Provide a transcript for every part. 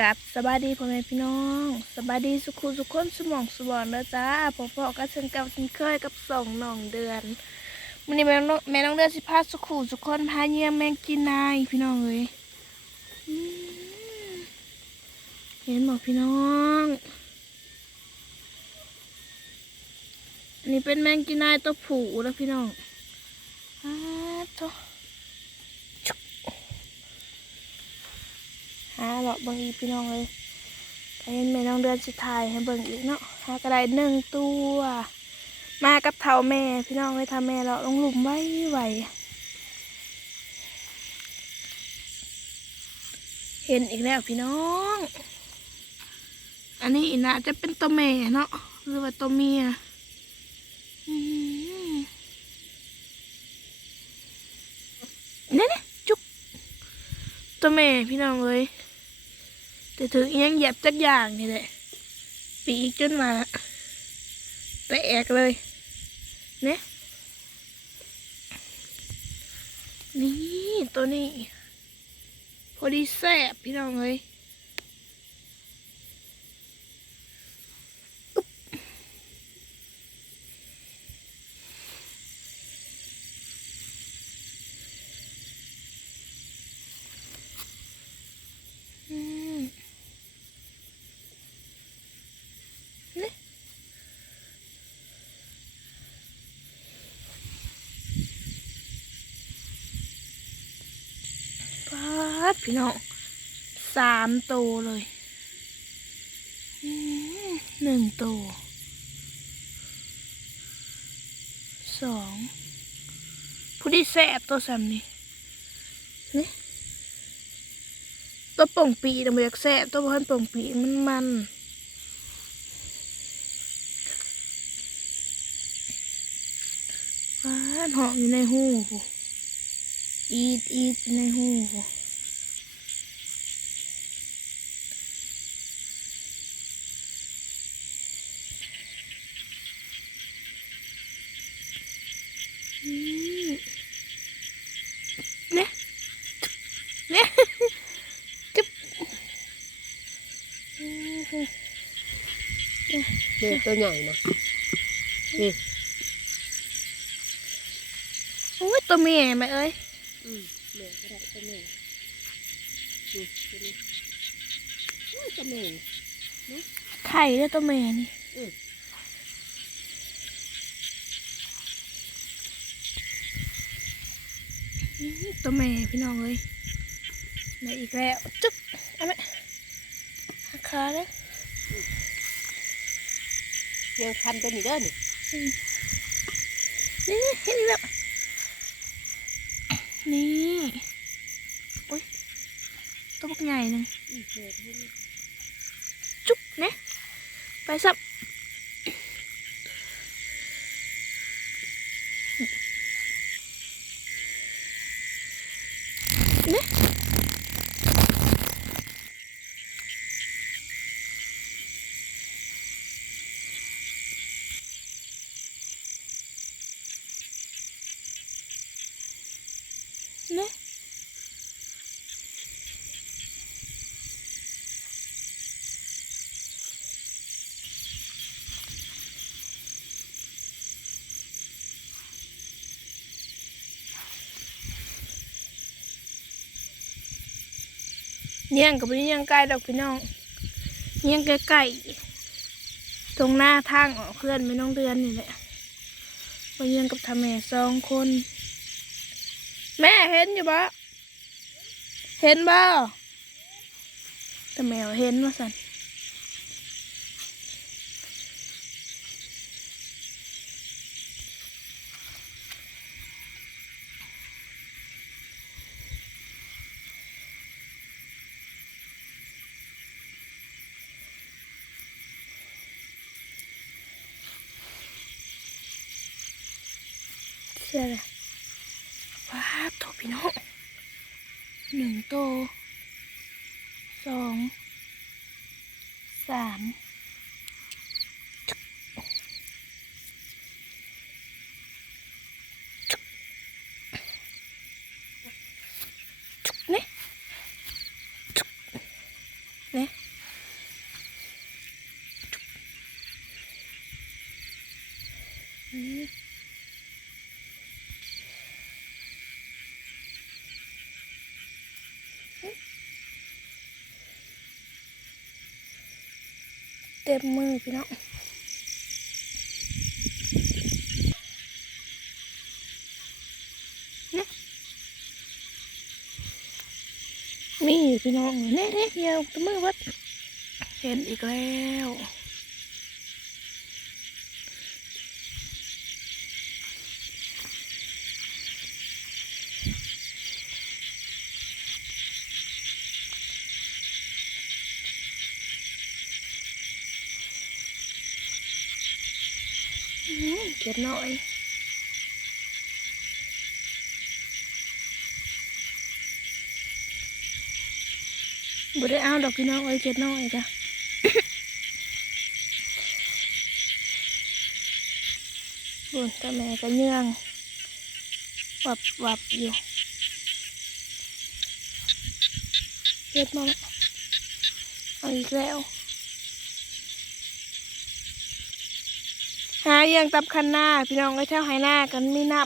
กับสบายดีพ่อแม่พี่น้องสบายดีสุขุสุขคนสมองสมองแล้วจ้าพ่อพ่อก็เช่นกับเช่นเคยกับสองน้องเดือนวันนี้แม่น้องแม่น้องเดือนสิพาสุขุสุขคนพาเยี่ยมแมงจีนนายพี่น้องเลยเห็นบอกพี่น้องอันนี้เป็นแมงจีนายตัวผูแล้วพี่น้องอ้าตัว หา เลาะเบิ่งอีกพี่น้องเลยไปเห็นแม่น้องเดือนสุดท้ายให้เบิ่งอีกเนาะหากระไดหนึ่งตัว มากับเท่าแม่พี่น้องเลยทำแม่เราลงหลุมไว้ไวเห็นอีกแล้วพี่น้อง อันนี้อีน่าจะเป็นตัวแม่เนาะหรือว่าตัวเมียอืมนี่นี่จุกตัวแม่พี่น้องเลย แต่ถึงอิหยังเหยียบจักอย่างนี่แหละ ปีกจนมาแตกเลยเนี่ยนี่ตัวนี้ พอดีแสบพี่น้องเลย พี่น้องสามตัวเลยหนึ่งตัวสองผู้ที่แสบตัวสามนี่นี่ตัวป่งปีแต่มันอยากแสบตัวพันป่งปีมันมันว้าหอมอยู่ในหูอีดอีดในหูโหอืมเนี่ยเนี่ย จึ๊บอืม นี่ตัวใหญ่นะนี่โอ้ยตัวเมียไหมเอ้ยอืมแม่ก็ได้ตัวแม่นี่ตัวนี้อุ้ยตัวแม่ไข่ด้วยตัวเมียนี่อืมอืมตัวเมียพี่น้องเอ้ยได้อีกแล้วจุ๊บเอาไหมหักขาเล ยยังคันตัวนี้เด้อนี่นี่เห็นแล้วนี่โอ้ยตัวบักใหญ่หนึ่งจุ๊บเนี่ยไปสับเนี่ย เยี่ยงกับเลี้ยงใกล้ดอกพี่น้องเยี่ยงใกล้ๆตรงหน้าทางออกเพื่อนไม่น้องเดือนนี่แหละมาเยี่ยงกับทาแม่สองคน แม่เห็นอยู่ปะเห็นบ่แต่แมวเห็นว่าสัน เชื่อเลยว้าวโถพี่น้องหนึ่งโตวสองสามจุ๊บจุ๊บจุ๊บนี่จุ๊บนี่ เต็มมือพี่น้องนะมีอยู่พี่น้องเน่เน่เดียวตัวมือวัดเห็นอีกแล้ว อื มเก็บหน่อยบ่ได้เอาดอกพี่น้องเอ้ยเก็บหน่อยจ้ะบุญตาแม่ก็เยื่องวับวับอยู่เก็บมาเอาอีกแล้ว หาเยังตับคันหน้า พี่น้องก็เท่าไหหน้ากันไม่น้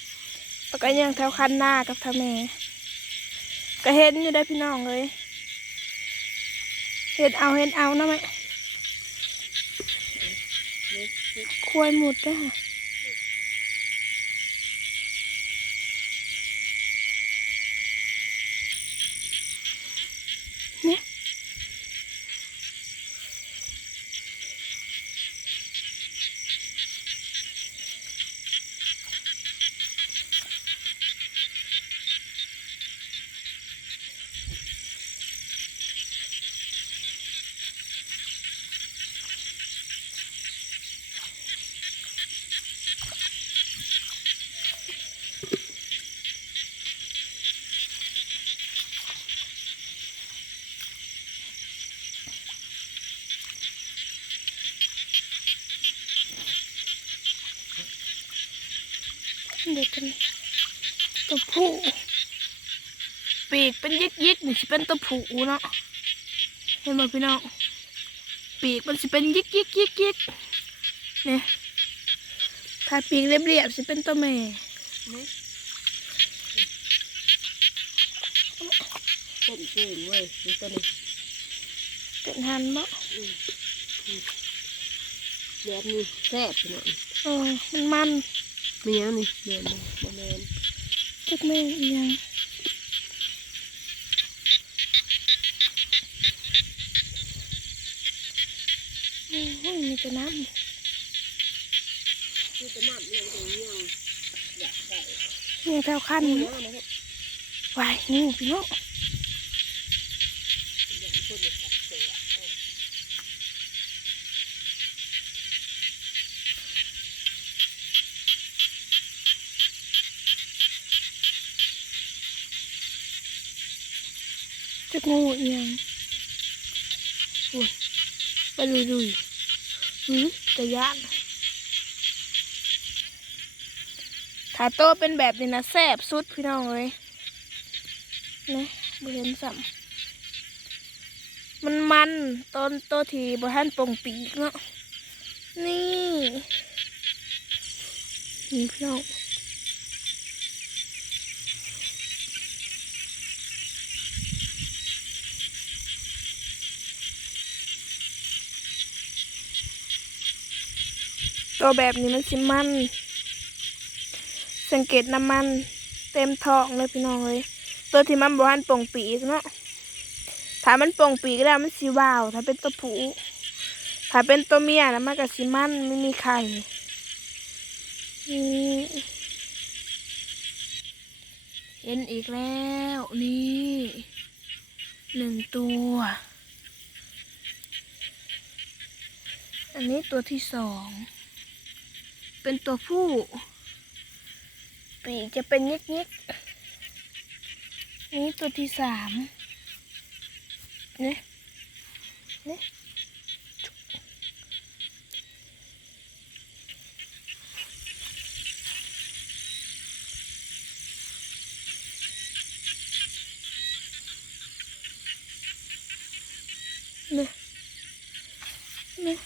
ำแล้วก็เยังเท่าคันหน้ากับทาเมก็เห็นอยู่ได้พี่น้องเลยเห็นเอาเห็นเอานะแม่ควายหมดนะเนี่ย เด็กกันตัวผู้ปีกเป็น ยิกยิกๆนี่สิเป็นตัวผู้เนาะเห็นไหมพี่น้องปีกมันสิเป็นยิกยิกยิกยิกเนี่ยถ้าปีกเรียบๆสิเป็นตัวแม่นี่ต้นเก่งเว้ยนี่ตัวนี้เป็นหันบ่แบบนี้แซ่บพี่น้องเออมันมันมีอย่างนี้เดือนนี้บ่แม่นจักแม่อีหยังโอ้ย มีแต่น้ำคือจะน้ำเลยเดี๋ยวยังอยากได้นี่แถวคันนี่นี่นะนะครับวายนี่พี่น้องอยากคนจะขัดเสือจะงูเอียงโอ้ยไปลุย อืมจะยานถ้าโตเป็นแบบนี้นะแซ่บสุดพี่น้องเลยนะบเห็นสัมมันมันต้นโตทีบทันปงปีกเนาะนี่นี่พี่น้อง ตัวแบบนี้มันสิมัน สังเกตน้ำมัน เต็มท้องเลยพี่น้องเลยตัวที่มันบหันป่งปีกเนาะถ้ามันป่งปีกแล้วมันสีวาว ถ้าเป็นตัวผู้ถ้าเป็นตัวเมียนะมันก็สิมันไม่มีไข่เห็นอีกแล้วนี่หนึ่งตัว อันนี้ตัวที่สอง เป็นตัวผู้ ปีกจะเป็นยิกยิกๆนี่ตัวที่สามเนี่ยเนี่ยเนี่ยเนี่ย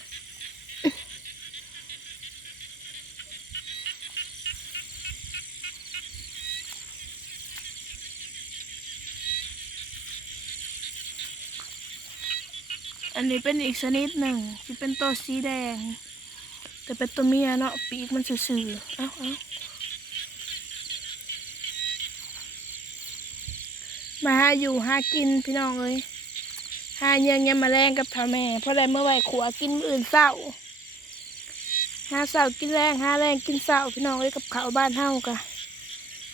อันนี้เป็นอีกชนิดหนึ่งที่เป็นตัวสีแดง แต่เป็นตัวเมียเนาะปีกมันสื่อๆเอ้าเอ้ามาหาอยู่หากินพี่น้องเอ้ยหาเยี่ยงยามมาแรงกับท่าแม่เพราะได้เมื่อไหร่ขัวกินอื่นเศร้าหาเศร้ากินแรงหาแรงกินเศร้าพี่น้องเอ้ยกับข้าวบ้านเฮากะ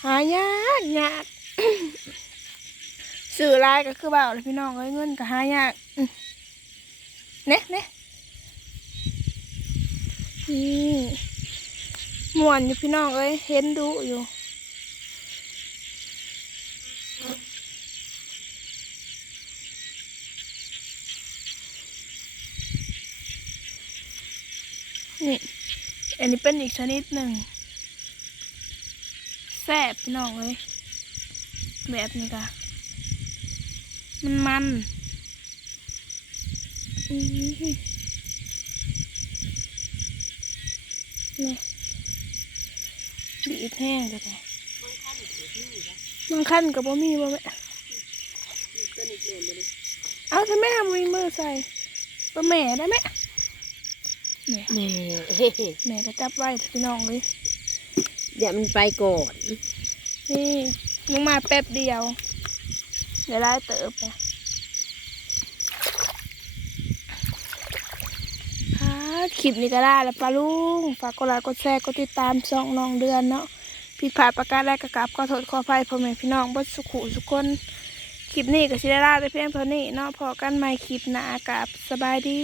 หายากยากสื่อหลายก็คือเบาเลยพี่น้องเอ้ยเงินก็หายาก เนะเนะนี่ม่วนอยู่พี่น้องเอ้ยเห็นดูอยู่นี่ อันนี้เป็นอีกชนิดหนึ่งแซ่บพี่น้องเอ้ยแบบนี้ค่ะมันมัน นี่บีบแห้งเลยค่ะมันขั้นเสียที่นี่นะบางขั้นกับบ่มีบ่แม่นี่ตัวนี้เล่นบ่เลยเอาถ้าแม่ทำมีมือใส่บ่แม่ได้ไหมแม่แหม่แม่ก็จับไว้พี่น้องเลยอย่ามันไปก่อนนี่ลงมาแป๊บเดียวเดี๋ยวไล่เติบไปอ่า คลิปนี้ก็ได้แล้วปลาลุงฝากกดไลค์กดแชร์กดติดตามช่องน้องเดือนเนาะผิดพลาดประการใดกระกับขอโทษขออภัยพ่อแม่พี่น้องเบดสุขุสุกคนคลิปนี้ก็ชิได้ลาไปเพียงเท่านี้เนาะพอกันใหม่คลิปหน้ากับสบายดี